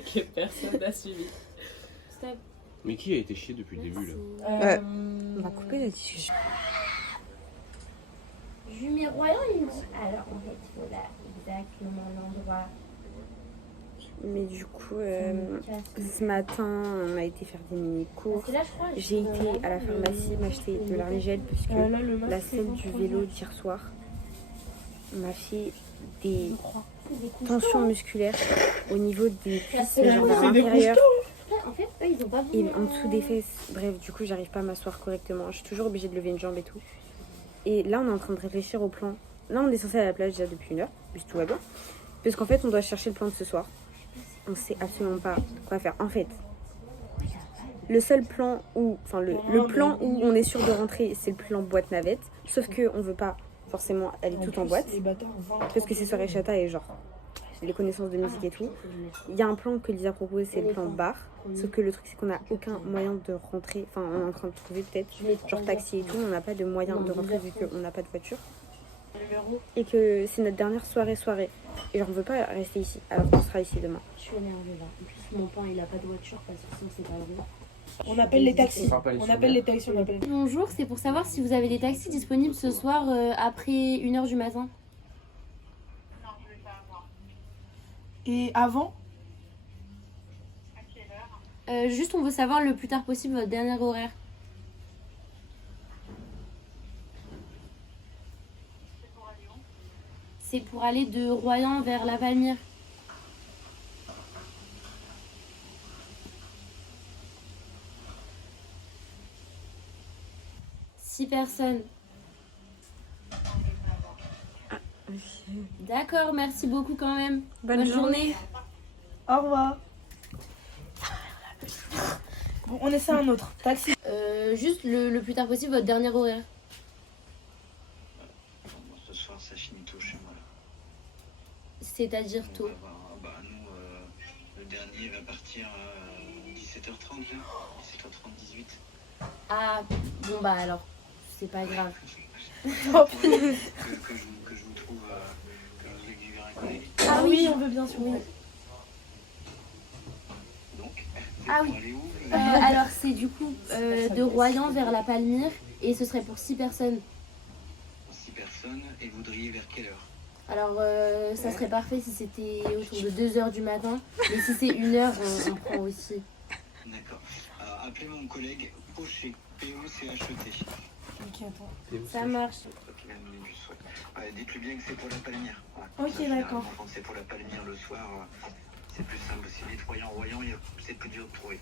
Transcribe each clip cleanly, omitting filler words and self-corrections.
que personne n'a suivi. Stop. Mais qui a été chié depuis le début là? Ouais. On va couper la discussion. Jumet Royan, alors en fait, il faut là exactement l'endroit. Mais du coup, ce matin, on a été faire des mini-courses. J'ai été à la pharmacie m'acheter de l'argile parce que la selle du vélo d'hier soir m'a fait des tensions musculaires au niveau des cuisses, genre vers l'intérieur En fait, eux, ils ont pas et en dessous des fesses. Bref, du coup, j'arrive pas à m'asseoir correctement. Je suis toujours obligée de lever une jambe et tout. Et là, on est en train de réfléchir au plan. Là, on est censé aller à la plage déjà depuis 1 heure, puisque tout va bien. Parce qu'en fait, on doit chercher le plan de ce soir. On sait absolument pas quoi faire. En fait, le seul plan où, enfin le plan où on est sûr de rentrer, c'est le plan boîte navette. Sauf que on veut pas forcément aller tout en boîte, parce que c'est soirée chata et genre les connaissances de musique et tout. Il y a un plan que Lisa propose, c'est le plan bar. Sauf que le truc, c'est qu'on n'a aucun moyen de rentrer. Enfin, on est en train de trouver peut-être genre taxi et tout. On n'a pas de moyen de rentrer vu qu'on n'a pas de voiture. Et que c'est notre dernière soirée. Et genre, on veut pas rester ici, alors qu'on sera ici demain. Je suis énervée là. En plus, mon pan, il a pas de voiture parce que sinon, c'est pas vrai. On appelle les taxis. On appelle les taxis. Bonjour, c'est pour savoir si vous avez des taxis disponibles ce soir après 1h du matin. Non, je vais pas avoir. Et avant? À quelle heure? Juste, on veut savoir le plus tard possible votre dernier horaire. C'est pour aller où? C'est pour aller de Royan vers la Valmire. Six personnes. D'accord, merci beaucoup quand même. Bonne journée. Au revoir. Bon, on essaie un autre. Taxi. Juste le plus tard possible votre dernier horaire. Bon, ce soir, ça finit tôt chez moi. Là. C'est-à-dire On tôt. va voir. Bah, nous, le dernier va partir à 17h30, là. 17h30, 18. Ah, bon bah alors, c'est pas grave. Que je vous trouve, que je vous aiguille un collègue. Ah oui, on veut bien sûr. oui. Donc, Ah pour oui. aller où Alors c'est du coup de Royan vers la Palmyre et ce serait pour 6 personnes. 6 personnes, et vous voudriez vers quelle heure? Alors ça serait parfait si c'était autour de 2h du matin, mais si c'est 1h, on prend aussi. D'accord. Appelez mon collègue Pochet, P-O-C-H-E-T. Ok, attends. Ça marche. Dites-lui bien que c'est pour la Palmyre. Ok, d'accord. Quand c'est pour la Palmyre le soir, c'est plus simple. Si les Troyens Royan, c'est plus dur de trouver.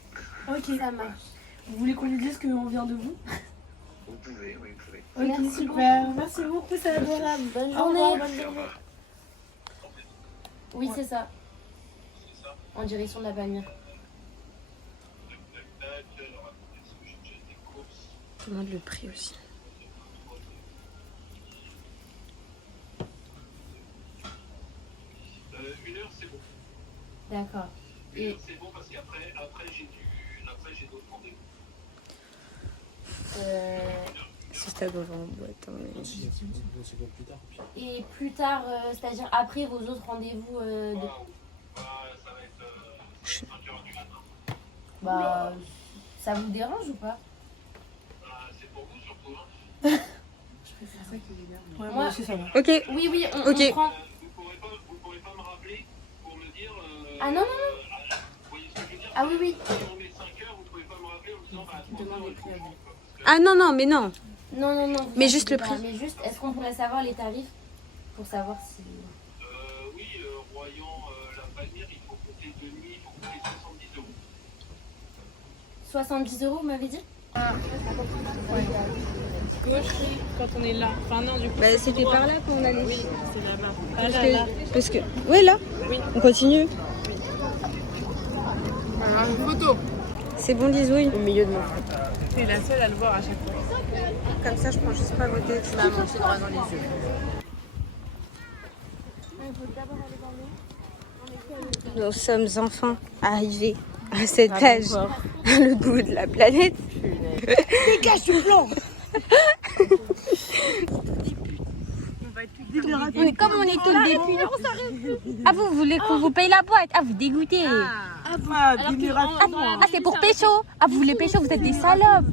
Ok, Ça marche. Vous voulez qu'on lui dise qu'on vient de vous? Vous pouvez, oui, vous pouvez. Ok, Merci super. Merci beaucoup, c'est adorable. Bonne Au journée. revoir. Merci, au revoir. Oui, c'est ça. En direction de la Palmyre. Je demande le prix aussi. Une heure, c'est bon. D'accord. Une heure, c'est bon parce qu'après, j'ai d'autres rendez-vous. Si ça doit en boîte. Hein, Et plus tard, c'est-à-dire après vos autres rendez-vous de... Ça va être 5h du matin. Bah, ça vous dérange ou pas? C'est pour vous surtout. Hein. Ouais, Moi aussi, ça va. Ok. Oui, on Ok. prend. Vous pourrez pas me rappeler pour me dire. Ah non. Vous voyez ce que je veux dire? Ah oui. Si on met 5h, vous pouvez pas me rappeler en me disant à 3h, il faut que je rentre. Ah non, mais non. Non. vous Mais juste inquiétez le pas. prix. Mais juste, est-ce qu'on pourrait savoir les tarifs pour savoir si... Oui, Royan, la Palmyre, il faut compter de nuit, il faut compter 70 euros. 70 €, vous m'avez dit? Gauche, quand on est là. Enfin, non, du coup. Bah, c'était par là qu'on allait. Oui, c'est là-bas. Parce que. Ouais, là. Oui. On continue. Alors, une photo. C'est bon, Lizouille. Au milieu de moi. T'es la seule à le voir à chaque fois. Comme ça, je prends juste pas vos têtes. Tu m'as menti droit dans les yeux. Nous sommes enfin arrivés à cet âge, à le bout de la planète. Dégage du plan. Comme on est tous des... Ah, vous voulez qu'on vous paye la boîte? Ah, vous dégoûtez. Ah, c'est pour pécho. Ah, vous voulez pécho, vous êtes des salopes.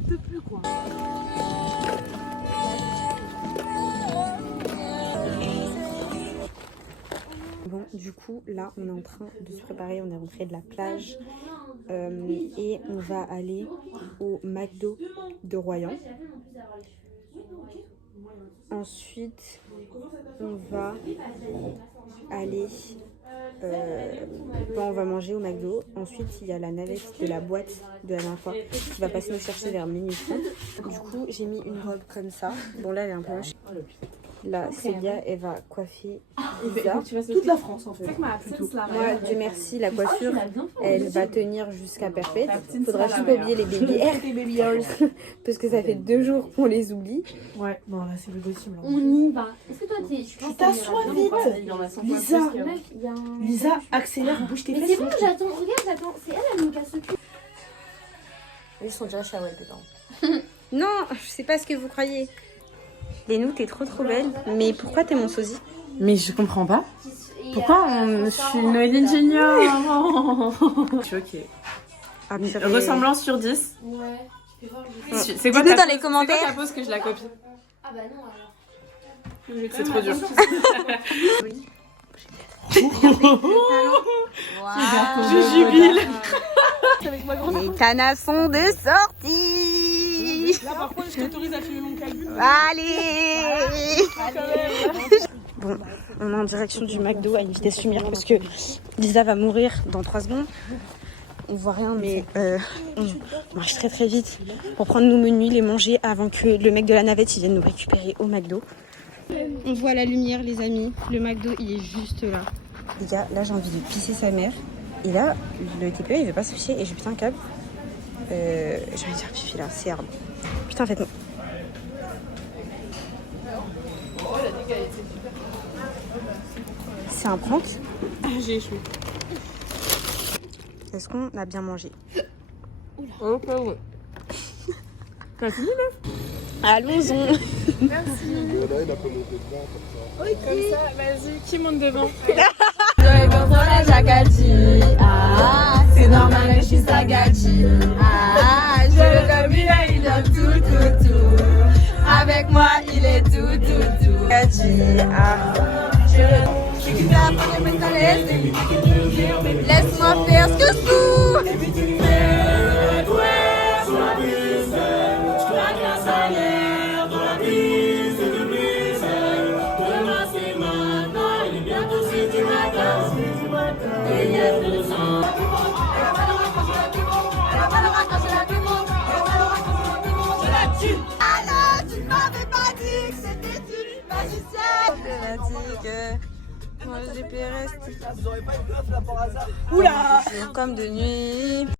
Bon, du coup, là, on est en train de se préparer. On est rentré de la plage et on va aller au McDo de Royan. Ensuite, on va aller... on va manger au McDo. Ensuite, il y a la navette de la boîte de la dernière fois qui va passer nous chercher vers minuit 30. Du coup, j'ai mis une robe comme ça. Bon, là, elle est un peu moche. Là, Célia, elle va coiffer Lisa. Toute la France en fait. Moi, Dieu merci, la coiffure, elle va tenir jusqu'à perpète. Faudra juste pas oublier les baby hairs. Parce que ça fait 2 jours qu'on les oublie. Ouais, non là c'est plus possible. On y va. Est-ce que toi tu t'assois vite. Lisa, accélère, bouge tes Mais fesses. c'est bon, j'attends. Regarde, j'attends. C'est elle me casse le cul. Ils sont déjà Shawel, putain. Non, je sais pas ce que vous croyez. Lénou, t'es trop belle. Mais pourquoi t'es mon sosie? Mais je comprends pas. Pourquoi je suis une ingénieure? Je suis choquée. Ah, Ressemblance sur 10. Ouais. C'est quoi Dites-nous ta dans les pose- commentaires. C'est quoi ta pose que je la copie? Ah bah non alors. C'est trop dur. Je jubile. Les canassons de sortie. Là par contre, je t'autorise à filmer mon calbut. Allez. Bon, on est en direction du McDo à une vitesse lumière parce que Lisa va mourir dans 3 secondes. On voit rien, mais on marche très vite pour prendre nos menus, les manger avant que le mec de la navette il vienne nous récupérer au McDo. On voit la lumière, les amis. Le McDo, il est juste là. Les gars, là j'ai envie de pisser sa mère. Et là, le TPE il veut pas s'afficher et j'ai putain un câble. J'ai envie de faire pipi là, c'est arbre. Putain, faites-moi. C'est un prank. J'ai échoué. Est-ce qu'on a bien mangé? Oh, pas ouais. T'as fini là? Allons-y. Comme ça, vas-y, qui monte devant? C'est normal, je suis Sagati. Ah, je le comme il aime tout. Avec moi, il est tout. Sagati, ah. Je suis la première personne, laisse-moi faire ce que je veux. Moi j'ai pu rester. Oula. Comme de nuit.